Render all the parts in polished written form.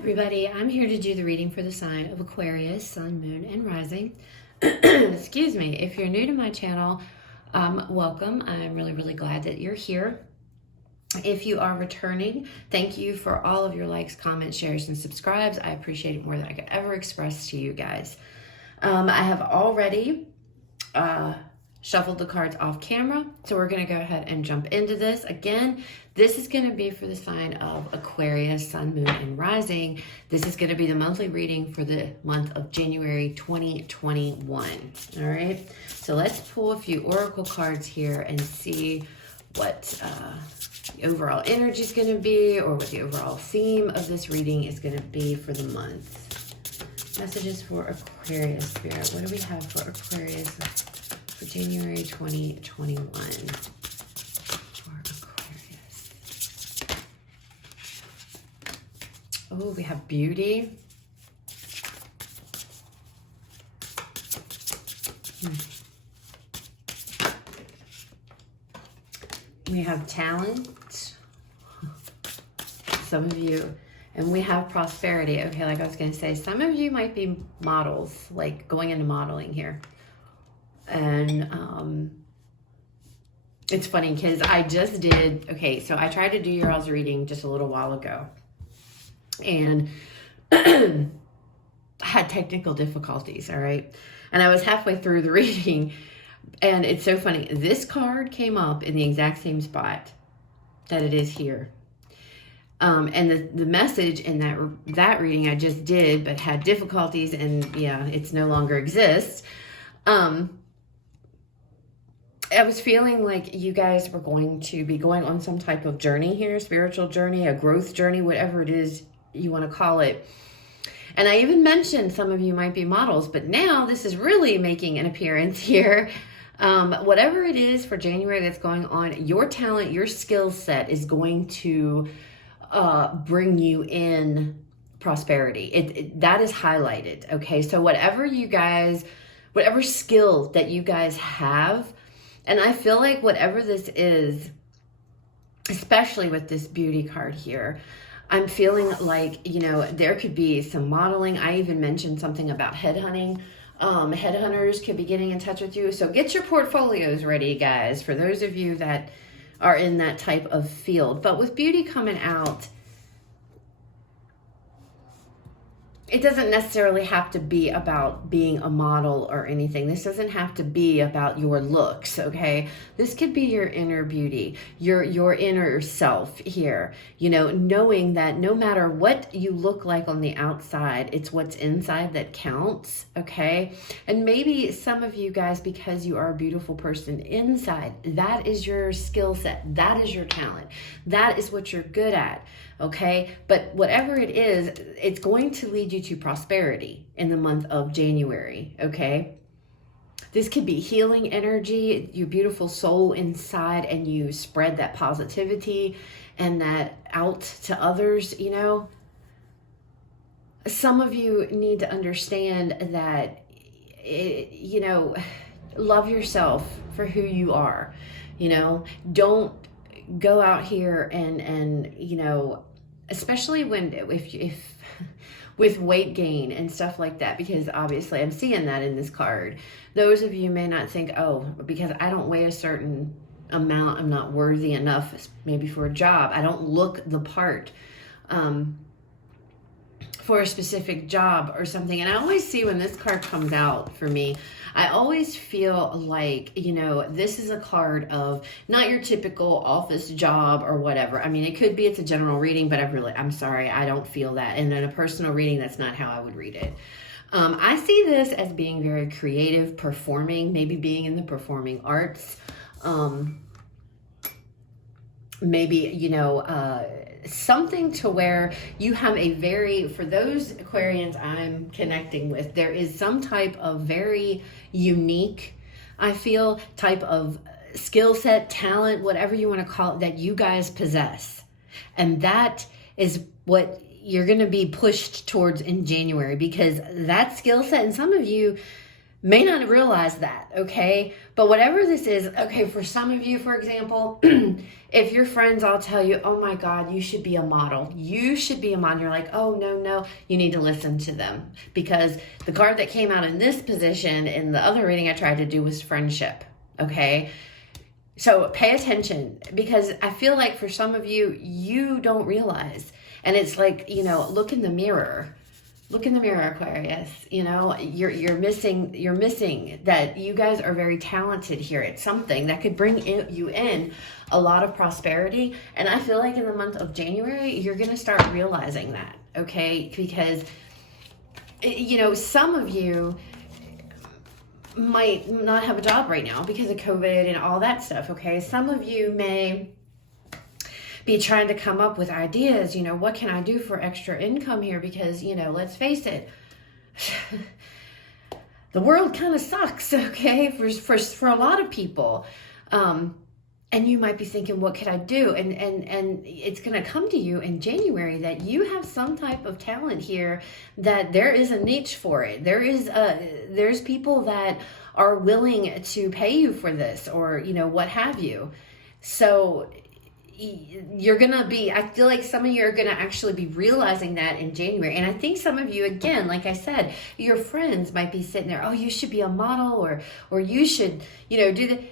everybody, I'm here to do the reading for the sign of Aquarius, Sun, Moon, and Rising. Excuse me, if you're new to my channel, welcome. I'm really glad that you're here. If you are returning, thank you for all of your likes, comments, shares, and subscribes. I appreciate it more than I could ever express to you guys. I have already shuffled the cards off camera, so we're going to go ahead and jump into this. Again, this is going to be for the sign of Aquarius, Sun, Moon, and Rising. This is going to be the monthly reading for the month of January 2021. All right, so let's pull a few oracle cards here and see what the overall energy is going to be, or what the overall theme of this reading is going to be for the month. Messages for Aquarius, Spirit. What do we have for Aquarius for January 2021 for Aquarius? Oh, we have beauty. We have talent. Some of you, and we have prosperity. Okay, like I was going to say, some of you might be models, like going into modeling here. And it's funny because I just did, okay, so I tried to do your all's reading just a little while ago. And had technical difficulties, all right? And I was halfway through the reading, and it's so funny. This card came up in the exact same spot that it is here. And the message in that reading I just did, but had difficulties, and yeah, it's no longer exists. I was feeling like you guys were going to be going on some type of journey here, spiritual journey, a growth journey, whatever it is you want to call it. And I even mentioned some of you might be models, but now this is really making an appearance here. Whatever it is for January that's going on, your talent, your skill set is going to bring you in prosperity. That is highlighted, okay? So whatever skill that you guys have, and I feel like whatever this is, especially with this beauty card here, I'm feeling like, you know, there could be some modeling. I even mentioned something about headhunting. Headhunters could be getting in touch with you. So get your portfolios ready, guys, for those of you that are in that type of field. But with beauty coming out, it doesn't necessarily have to be about being a model or anything. This doesn't have to be about your looks, okay? This could be your inner beauty, your inner self here. You know, knowing that no matter what you look like on the outside, it's what's inside that counts, okay? And maybe some of you guys, because you are a beautiful person inside, that is your skill set. That is your talent. That is what you're good at, okay? But whatever it is, it's going to lead you to prosperity in the month of January, okay? This could be healing energy, your beautiful soul inside, and you spread that positivity and that out to others, you know? Some of you need to understand that, you know, love yourself for who you are, you know? Don't go out here and you know, especially if with weight gain and stuff like that, because obviously I'm seeing that in this card. Those of you may not think, oh, because I don't weigh a certain amount, I'm not worthy enough maybe for a job. I don't look the part for a specific job or something. And I always see when this card comes out for me, I always feel like, you know, this is a card of not your typical office job or whatever. I mean, it could be it's a general reading, but I'm sorry, I don't feel that. And in a personal reading, that's not how I would read it. I see this as being very creative, performing, maybe being in the performing arts. Maybe, you know, something to where you have a very, for those Aquarians I'm connecting with, there is some type of very unique, I feel, type of skill set, talent, whatever you want to call it, that you guys possess. And that is what you're going to be pushed towards in January, because that skill set, and some of you may not realize that, okay? But whatever this is, okay, for some of you, for example, if your friends all tell you, oh my God, you should be a model. You should be a model. You're like, oh, no, you need to listen to them. Because the card that came out in this position in the other reading I tried to do was friendship, okay? So pay attention, because I feel like for some of you, you don't realize. And it's like, you know, look in the mirror. Look in the mirror, Aquarius. You know, you're missing that you guys are very talented here at something that could bring you in a lot of prosperity. And I feel like in the month of January, you're going to start realizing that, okay? Because, you know, some of you might not have a job right now because of COVID and all that stuff, okay? Some of you may be trying to come up with ideas, you know, what can I do for extra income here? Because, you know, let's face it, the world kind of sucks, okay, for a lot of people. And you might be thinking, what could I do? And it's going to come to you in January that you have some type of talent here, that there is a niche for it. There's people that are willing to pay you for this, or, you know, what have you. So you're going to be, I feel like some of you are going to actually be realizing that in January. And I think some of you, again, like I said, your friends might be sitting there, oh, you should be a model, or you should, you know, do the,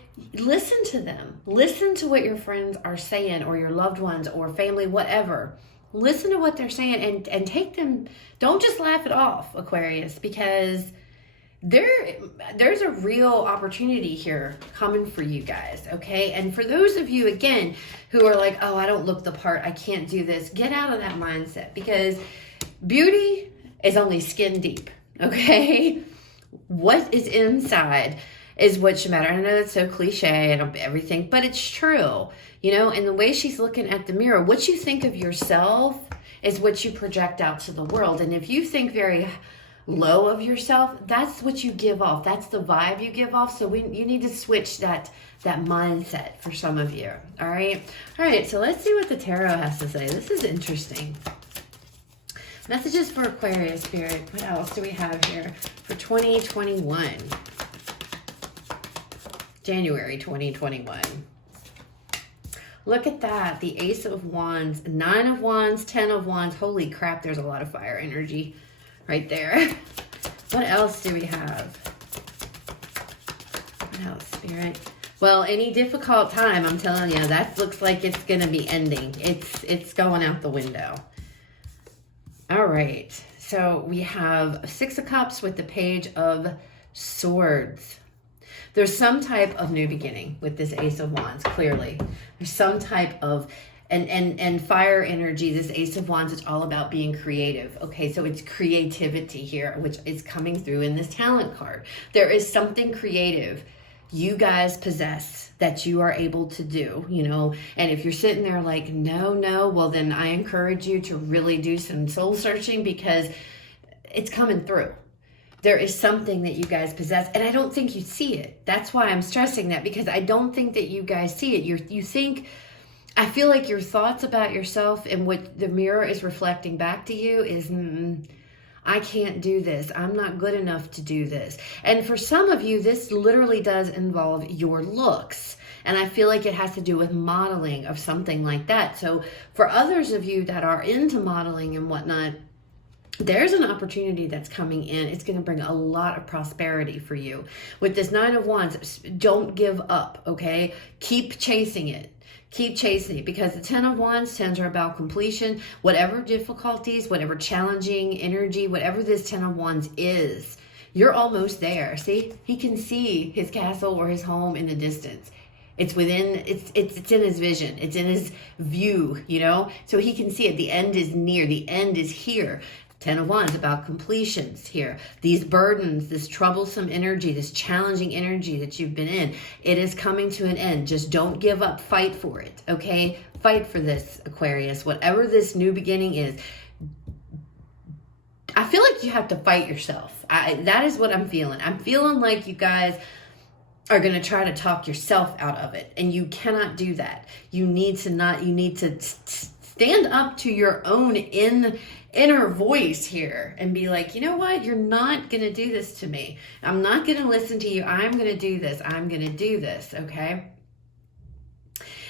listen to them. Listen to what your friends are saying, or your loved ones or family, whatever. Listen to what they're saying and take them. Don't just laugh it off, Aquarius, because there's a real opportunity here coming for you guys, okay? And for those of you, again, who are like, oh, I don't look the part, I can't do this, get out of that mindset, because beauty is only skin deep, okay? What is inside is what should matter. I know that's so cliche and everything, but it's true, you know? And the way she's looking at the mirror, what you think of yourself is what you project out to the world. And if you think very low of yourself, that's what you give off. That's the vibe you give off. So you need to switch that mindset for some of you. All right. So let's see what the tarot has to say. This is interesting. Messages for Aquarius Spirit. What else do we have here for 2021? January 2021. Look at that. The Ace of Wands, 9 of Wands, 10 of Wands. Holy crap, there's a lot of fire energy right there. What else do we have? What else, Spirit? Well, any difficult time, I'm telling you, that looks like it's going to be ending. It's going out the window. All right. So we have 6 of Cups with the Page of Swords. There's some type of new beginning with this Ace of Wands, clearly. There's some type of and fire energy, this Ace of Wands, it's all about being creative. Okay, so it's creativity here, which is coming through in this talent card. There is something creative you guys possess that you are able to do, you know. And if you're sitting there like, no, well, then I encourage you to really do some soul searching, because it's coming through. There is something that you guys possess, and I don't think you see it. That's why I'm stressing that, because I don't think that you guys see it. You think, I feel like your thoughts about yourself and what the mirror is reflecting back to you is, I can't do this. I'm not good enough to do this. And for some of you, this literally does involve your looks. And I feel like it has to do with modeling of something like that. So for others of you that are into modeling and whatnot, there's an opportunity that's coming in. It's going to bring a lot of prosperity for you. With this 9 of Wands, don't give up, okay? Keep chasing it. Keep chasing it, because the 10 of Wands, 10s are about completion. Whatever difficulties, whatever challenging energy, whatever this 10 of Wands is, you're almost there. See, he can see his castle or his home in the distance. It's within, it's in his vision. It's in his view, you know, so he can see it. The end is near. The end is here. 10 of Wands about completions here. These burdens, this troublesome energy, this challenging energy that you've been in, it is coming to an end. Just don't give up. Fight for it, okay? Fight for this, Aquarius. Whatever this new beginning is, I feel like you have to fight yourself. That is what I'm feeling. I'm feeling like you guys are going to try to talk yourself out of it, and you cannot do that. You need to stand up to your own inner voice here and be like, you know what? You're not going to do this to me. I'm not going to listen to you. I'm going to do this. I'm going to do this. Okay.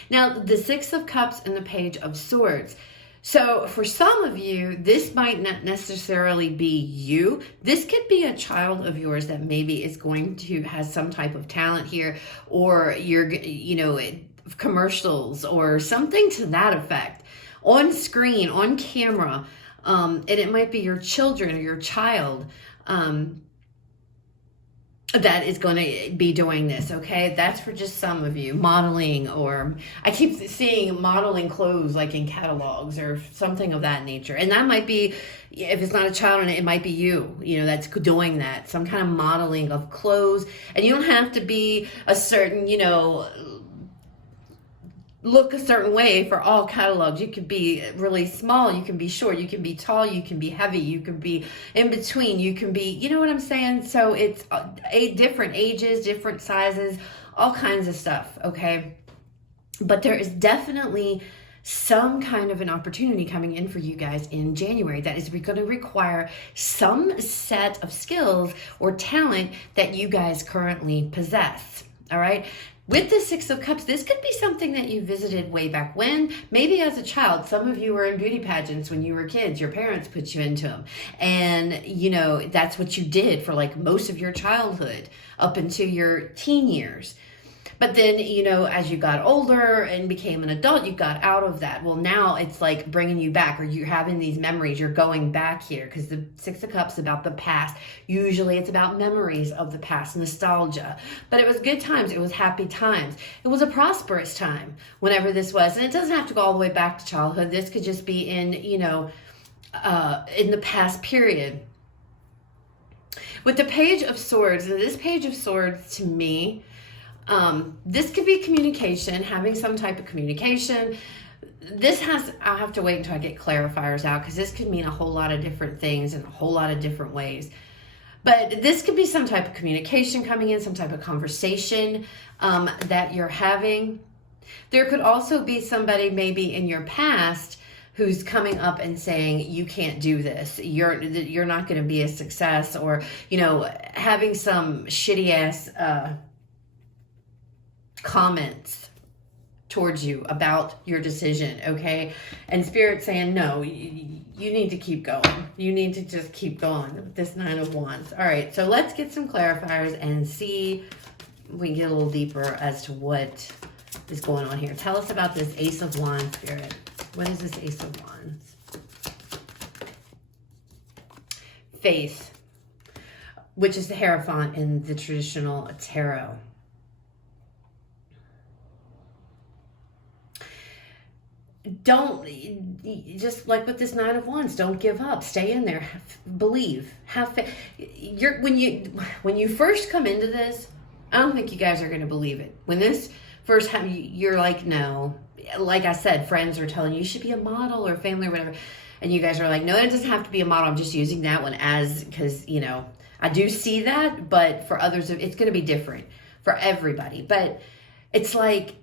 Now, the Six of Cups and the Page of Swords. So for some of you, this might not necessarily be you. This could be a child of yours that maybe is going to has some type of talent here, or you're, commercials or something to that effect on screen, on camera. And it might be your children or your child that is going to be doing this, okay? That's for just some of you. Modeling, or I keep seeing modeling clothes like in catalogs or something of that nature. And that might be, if it's not a child, it might be you, that's doing that. Some kind of modeling of clothes. And you don't have to be a certain, look a certain way for all catalogs. You could be really small, you can be short, you can be tall, you can be heavy, you can be in between, you can be, you know what I'm saying? So it's different ages, different sizes, all kinds of stuff, okay? But there is definitely some kind of an opportunity coming in for you guys in January that is going to require some set of skills or talent that you guys currently possess, all right? With the Six of Cups, this could be something that you visited way back when, maybe as a child. Some of you were in beauty pageants when you were kids. Your parents put you into them. And, that's what you did for like most of your childhood up into your teen years. But then, as you got older and became an adult, you got out of that. Well, now it's like bringing you back, or you're having these memories. You're going back here because the Six of Cups is about the past. Usually it's about memories of the past, nostalgia. But it was good times. It was happy times. It was a prosperous time whenever this was. And it doesn't have to go all the way back to childhood. This could just be in, in the past period. With the Page of Swords, and this Page of Swords to me, this could be communication, having some type of communication. I'll have to wait until I get clarifiers out, because this could mean a whole lot of different things in a whole lot of different ways. But this could be some type of communication coming in, some type of conversation that you're having. There could also be somebody maybe in your past who's coming up and saying, you can't do this. You're not going to be a success, or, having some shitty ass comments towards you about your decision, okay? And Spirit saying, no, you need to keep going. You need to just keep going with this Nine of Wands. All right, so let's get some clarifiers and see if we can get a little deeper as to what is going on here. Tell us about this Ace of Wands, Spirit. What is this Ace of Wands? Faith, which is the Hierophant in the traditional tarot. Don't, just like with this Nine of Wands, don't give up. Stay in there. Believe. Have faith. When you first come into this, I don't think you guys are going to believe it. When this first happens, you're like, no. Like I said, friends are telling you should be a model or family or whatever. And you guys are like, no, it doesn't have to be a model. I'm just using that one because, I do see that. But for others, it's going to be different for everybody. But it's like,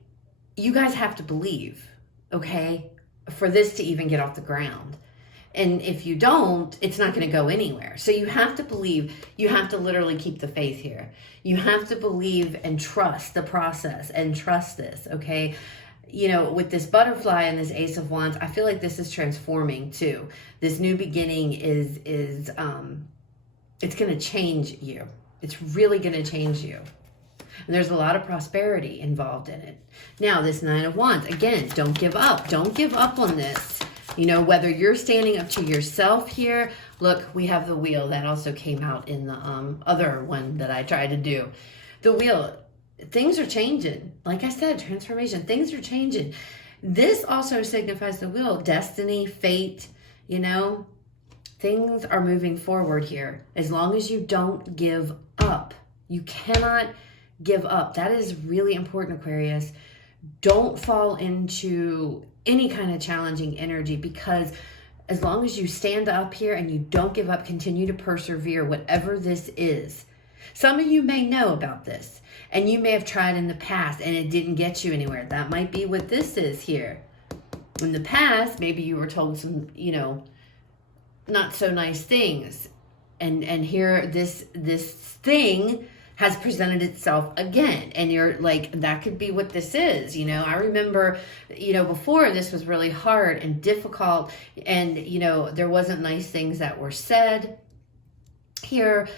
you guys have to believe. Okay, for this to even get off the ground. And if you don't, it's not going to go anywhere. So you have to believe. You have to literally keep the faith here. You have to believe and trust the process and trust this, okay? With this butterfly and this Ace of Wands, I feel like this is transforming too. This new beginning is it's going to change you. It's really going to change you. And there's a lot of prosperity involved in it. Now, this Nine of Wands, again, don't give up. Don't give up on this. Whether you're standing up to yourself here. Look, we have the wheel. That also came out in the other one that I tried to do. The wheel, things are changing. Like I said, transformation. Things are changing. This also signifies the wheel. Destiny, fate, Things are moving forward here. As long as you don't give up. You cannot give up. That is really important, Aquarius. Don't fall into any kind of challenging energy, because as long as you stand up here and you don't give up, continue to persevere, whatever this is. Some of you may know about this, and you may have tried in the past and it didn't get you anywhere. That might be what this is here. In the past, maybe you were told some, not so nice things. And here this thing has presented itself again. And you're like, that could be what this is. I remember, before, this was really hard and difficult. And, there wasn't nice things that were said here.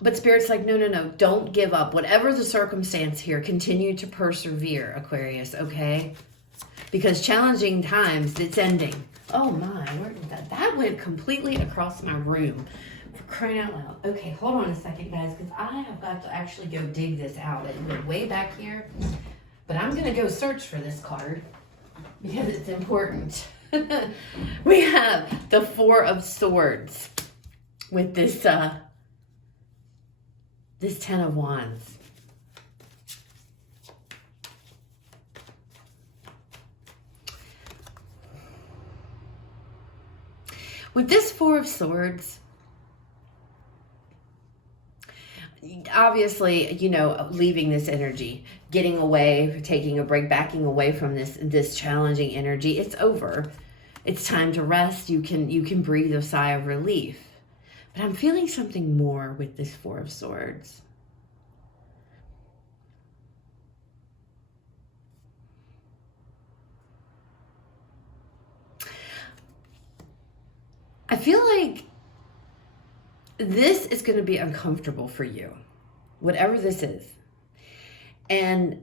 But Spirit's like, no, don't give up. Whatever the circumstance here, continue to persevere, Aquarius, okay? Because challenging times, it's ending. Oh my, where did that went completely across my room. For crying out loud. Okay, hold on a second, guys, because I have got to actually go dig this out. It went way back here. But I'm going to go search for this card because it's important. We have the Four of Swords with this Ten of Wands. With this Four of Swords, obviously, leaving this energy, getting away, taking a break, backing away from this challenging energy, it's over. It's time to rest. You can breathe a sigh of relief. But I'm feeling something more with this Four of Swords. I feel like this is going to be uncomfortable for you, whatever this is. And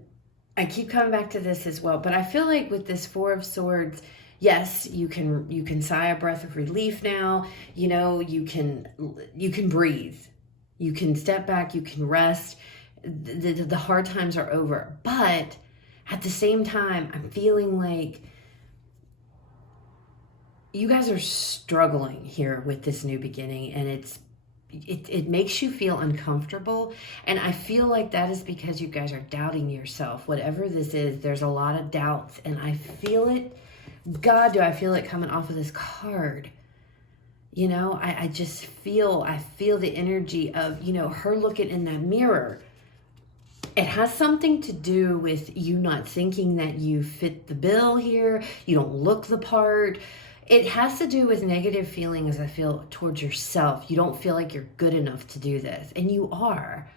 I keep coming back to this as well, but I feel like with this Four of Swords, yes, you can sigh a breath of relief now. You can breathe. You can step back, you can rest. The hard times are over. But at the same time, I'm feeling like you guys are struggling here with this new beginning, and it makes you feel uncomfortable. And I feel like that is because you guys are doubting yourself. Whatever this is, there's a lot of doubts, and I feel it. God, do I feel it coming off of this card? I just feel the energy of, her looking in that mirror. It has something to do with you not thinking that you fit the bill here. You don't look the part. It has to do with negative feelings, I feel, towards yourself. You don't feel like you're good enough to do this, and you are.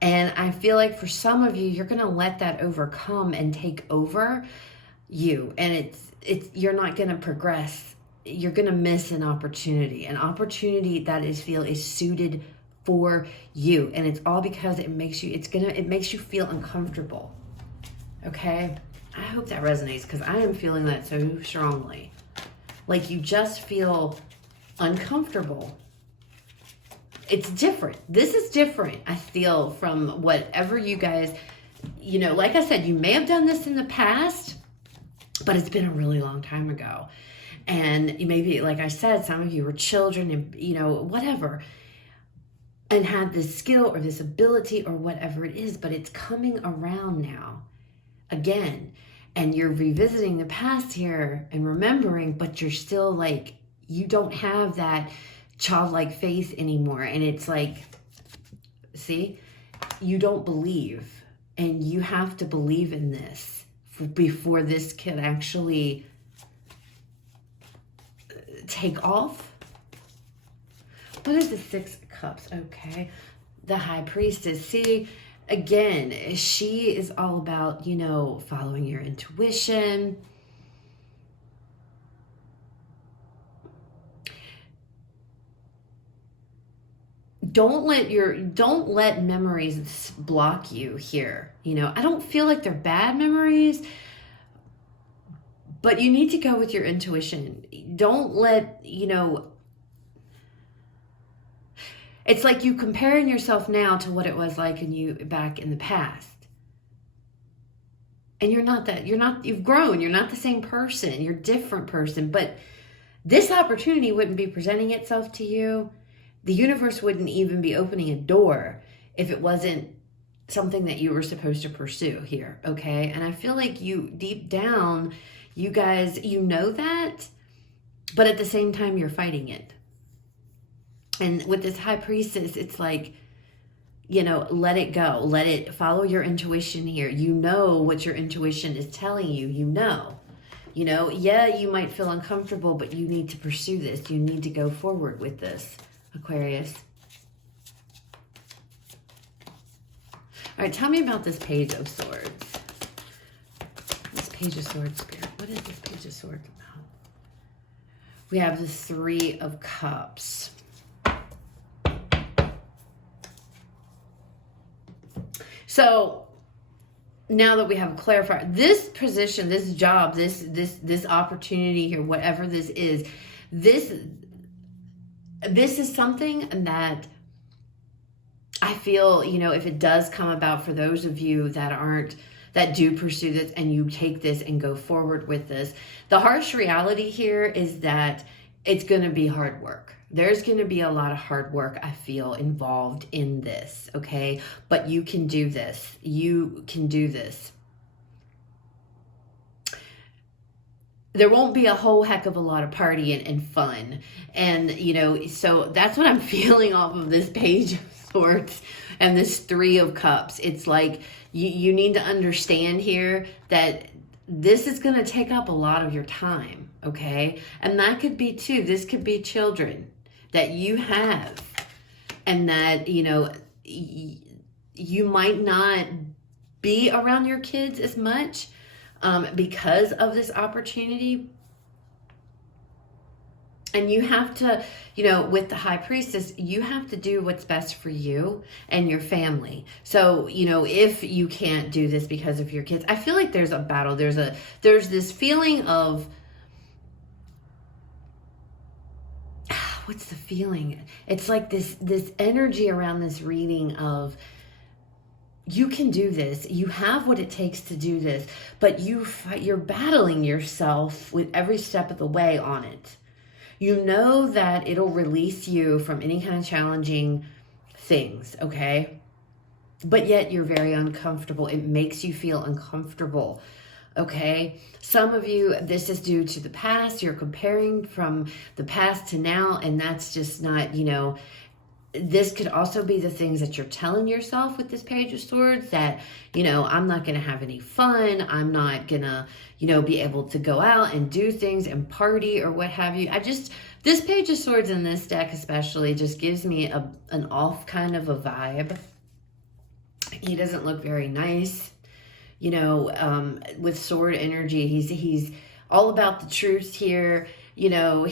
And I feel like for some of you, you're going to let that overcome and take over you, and you're not going to progress. You're going to miss an opportunity that is suited for you, and it's all because it makes you feel uncomfortable. Okay, I hope that resonates, because I am feeling that so strongly. Like you just feel uncomfortable. It's different. This is different, I feel, from whatever you guys, like I said, you may have done this in the past, but it's been a really long time ago. And maybe, like I said, some of you were children and, whatever, and had this skill or this ability or whatever it is, but it's coming around now again. And you're revisiting the past here and remembering, but you're still like, you don't have that childlike faith anymore. And it's like, see, you don't believe, and you have to believe in this before this can actually take off. What is the Six of Cups? Okay. The High Priestess. See, again, she is all about, following your intuition. Don't let memories block you here. I don't feel like they're bad memories, but you need to go with your intuition. Don't let, it's like you comparing yourself now to what it was like back in the past. And you've grown. You're not the same person. You're a different person. But this opportunity wouldn't be presenting itself to you. The universe wouldn't even be opening a door if it wasn't something that you were supposed to pursue here, okay? And I feel like you, deep down, you guys, that, but at the same time, you're fighting it. And with this High Priestess, it's like, let it go. Let it follow your intuition here. What your intuition is telling you, You know, yeah, you might feel uncomfortable, but you need to pursue this. You need to go forward with this, Aquarius. All right, tell me about this Page of Swords. This Page of Swords, Spirit. What is this Page of Swords about? We have the Three of Cups. So now that we have a clarifier, this position, this job, this opportunity here, whatever this is something that I feel, you know, if it does come about for those of you that do pursue this and you take this and go forward with this, the harsh reality here is that it's going to be hard work. There's going to be a lot of hard work, I feel, involved in this, okay? But you can do this. You can do this. There won't be a whole heck of a lot of partying and fun. And, you know, so that's what I'm feeling off of this Page of Swords and this Three of Cups. It's like you need to understand here that this is going to take up a lot of your time, okay? And that could be too. This could be children that you have, and that, you know, you might not be around your kids as much because of this opportunity. And you have to, you know, with the High Priestess, you have to do what's best for you and your family. So, you know, if you can't do this because of your kids, I feel like there's a battle. There's this feeling of, what's the feeling? It's like this energy around this reading of, you can do this. You have what it takes to do this, but you're battling yourself with every step of the way on it. You know that it'll release you from any kind of challenging things, okay? But yet you're very uncomfortable. It makes you feel uncomfortable, okay? Some of you, this is due to the past. You're comparing from the past to now, and that's just not, you know, this could also be the things that you're telling yourself with this Page of Swords, that, you know, I'm not going to have any fun. I'm not going to, you know, be able to go out and do things and party or what have you. This Page of Swords in this deck especially just gives me an off kind of a vibe. He doesn't look very nice, you know, with sword energy. He's all about the truth here. You know,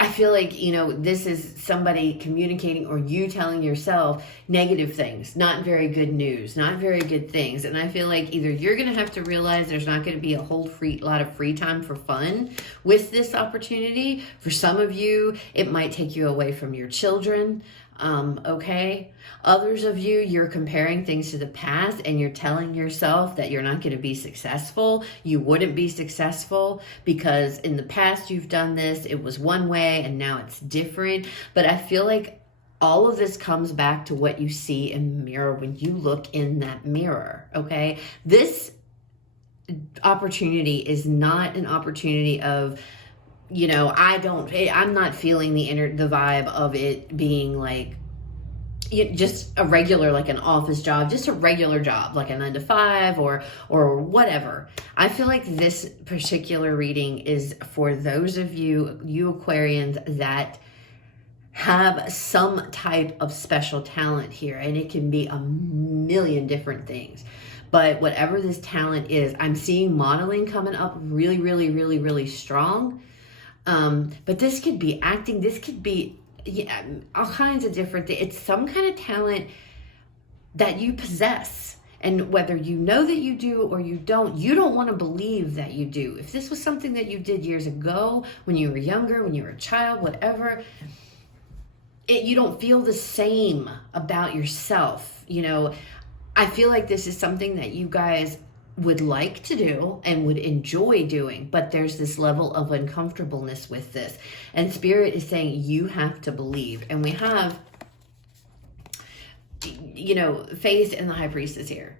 I feel like, you know, this is somebody communicating, or you telling yourself negative things, not very good news, not very good things. And I feel like either you're going to have to realize there's not going to be a whole lot of free time for fun with this opportunity. For some of you, it might take you away from your children. Okay. Others of you, you're comparing things to the past and you're telling yourself that you're not going to be successful. You wouldn't be successful because in the past you've done this, it was one way and now it's different. But I feel like all of this comes back to what you see in the mirror when you look in that mirror. Okay. This opportunity is not an opportunity of, you know, I'm not feeling the vibe of it being like just a regular, like an office job, just a regular job, like a 9 to 5 or whatever. I feel like this particular reading is for those of you Aquarians that have some type of special talent here, and it can be a million different things. But whatever this talent is, I'm seeing modeling coming up really, really, really, really strong. But this could be acting. This could be all kinds of different things. It's some kind of talent that you possess. And whether you know that you do or you don't want to believe that you do. If this was something that you did years ago, when you were younger, when you were a child, whatever, you don't feel the same about yourself. You know, I feel like this is something that you guys would like to do and would enjoy doing, but there's this level of uncomfortableness with this. And Spirit is saying you have to believe. And we have, you know, Faith and the High Priestess here.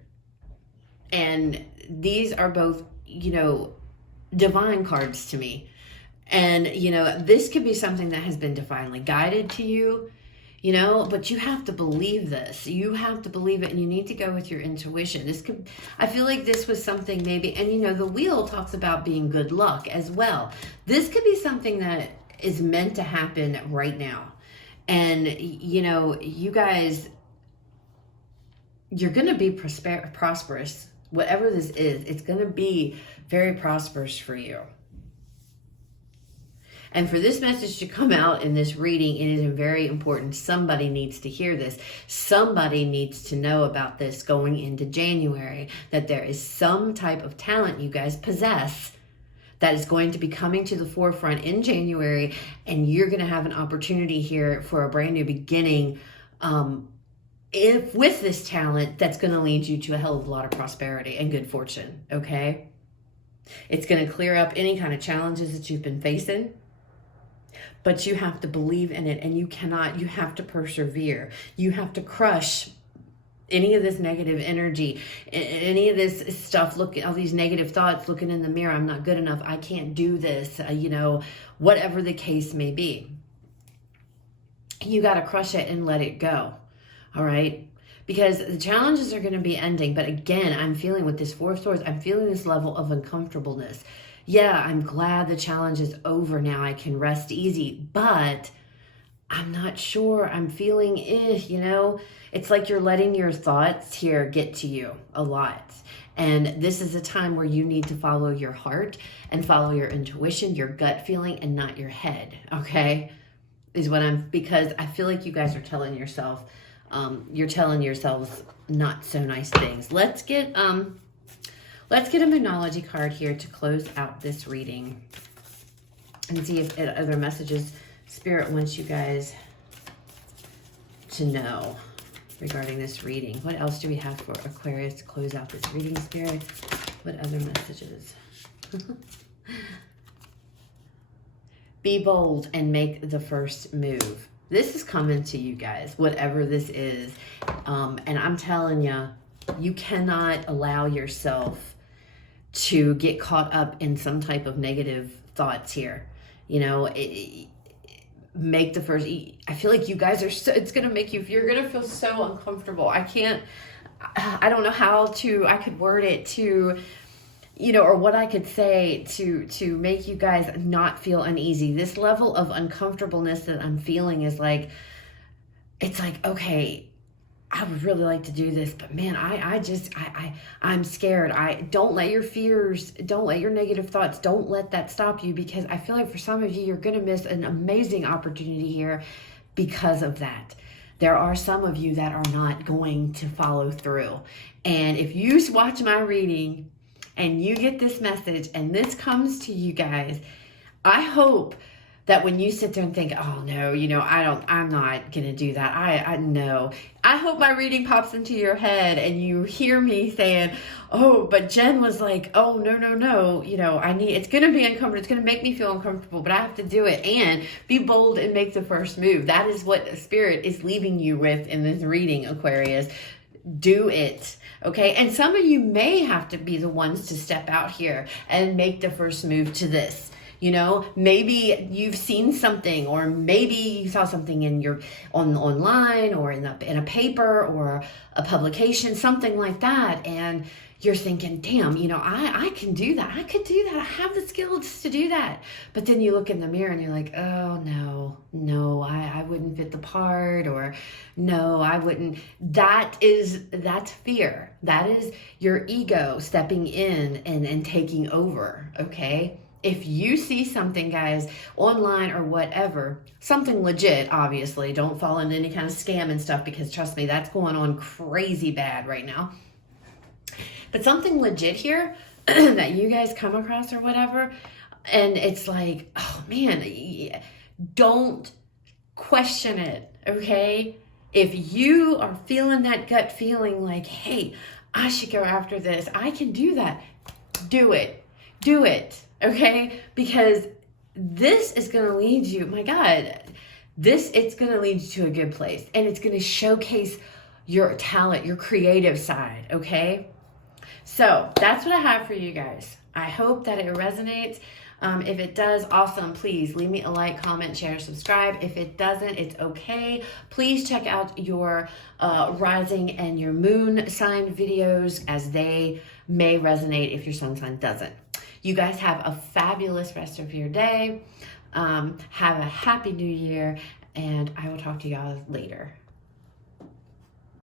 And these are both, you know, divine cards to me. And, you know, this could be something that has been divinely guided to you. you know, but you have to believe this. You have to believe it, and you need to go with your intuition. I feel like this was something maybe, and you know, the wheel talks about being good luck as well. This could be something that is meant to happen right now. And, you know, you guys, you're going to be prosperous. Whatever this is, it's going to be very prosperous for you. And for this message to come out in this reading, it is very important. Somebody needs to hear this. Somebody needs to know about this going into January, that there is some type of talent you guys possess that is going to be coming to the forefront in January, and you're going to have an opportunity here for a brand new beginning with this talent that's going to lead you to a hell of a lot of prosperity and good fortune, okay? It's going to clear up any kind of challenges that you've been facing. But you have to believe in it, and you have to persevere. You have to crush any of this negative energy, any of this stuff, all these negative thoughts, looking in the mirror, I'm not good enough, I can't do this, you know, whatever the case may be. You got to crush it and let it go, all right? Because the challenges are going to be ending, but again, I'm feeling with this Four of Swords, I'm feeling this level of uncomfortableness. Yeah, I'm glad the challenge is over now. I can rest easy, but I'm not sure. I'm feeling, you know, it's like you're letting your thoughts here get to you a lot. And this is a time where you need to follow your heart and follow your intuition, your gut feeling, and not your head, okay? Because I feel like you guys are telling yourself, you're telling yourselves not so nice things. Let's get a Moonology card here to close out this reading and see if other messages Spirit wants you guys to know regarding this reading. What else do we have for Aquarius to close out this reading, Spirit? What other messages? Be bold and make the first move. This is coming to you guys, whatever this is. And I'm telling you, you cannot allow yourself to get caught up in some type of negative thoughts here. You know, make the first, I feel like you guys are it's going to make you're going to feel so uncomfortable. I don't know how I could word it to, you know, or what I could say to make you guys not feel uneasy. This level of uncomfortableness that I'm feeling is like, it's like, okay, I would really like to do this, but man, I'm scared. Don't let your fears, don't let your negative thoughts, don't let that stop you, because I feel like for some of you, you're going to miss an amazing opportunity here because of that. There are some of you that are not going to follow through. And if you watch my reading and you get this message and this comes to you guys, I hope that when you sit there and think, oh no, you know, I'm not going to do that. I know. I hope my reading pops into your head and you hear me saying, oh, but Jen was like, oh, no, you know, it's going to be uncomfortable. It's going to make me feel uncomfortable, but I have to do it and be bold and make the first move. That is what Spirit is leaving you with in this reading, Aquarius. Do it. Okay. And some of you may have to be the ones to step out here and make the first move to this. You know, maybe you've seen something, or maybe you saw something in online or in a paper or a publication, something like that. And you're thinking, damn, you know, I can do that. I could do that. I have the skills to do that. But then you look in the mirror and you're like, oh no, I wouldn't fit the part, or no, I wouldn't. That's fear. That is your ego stepping in and taking over. Okay. If you see something, guys, online or whatever, something legit, obviously, don't fall into any kind of scam and stuff, because trust me, that's going on crazy bad right now. But something legit here that you guys come across or whatever, and it's like, oh man, don't question it, okay? If you are feeling that gut feeling like, hey, I should go after this, I can do that, do it. Okay, because this is going to lead you, my God, it's going to lead you to a good place, and it's going to showcase your talent, your creative side, okay? So that's what I have for you guys. I hope that it resonates. If it does, awesome. Please leave me a like, comment, share, subscribe. If it doesn't, it's okay. Please check out your rising and your moon sign videos, as they may resonate if your sun sign doesn't. You guys have a fabulous rest of your day. Have a happy new year, and I will talk to y'all later.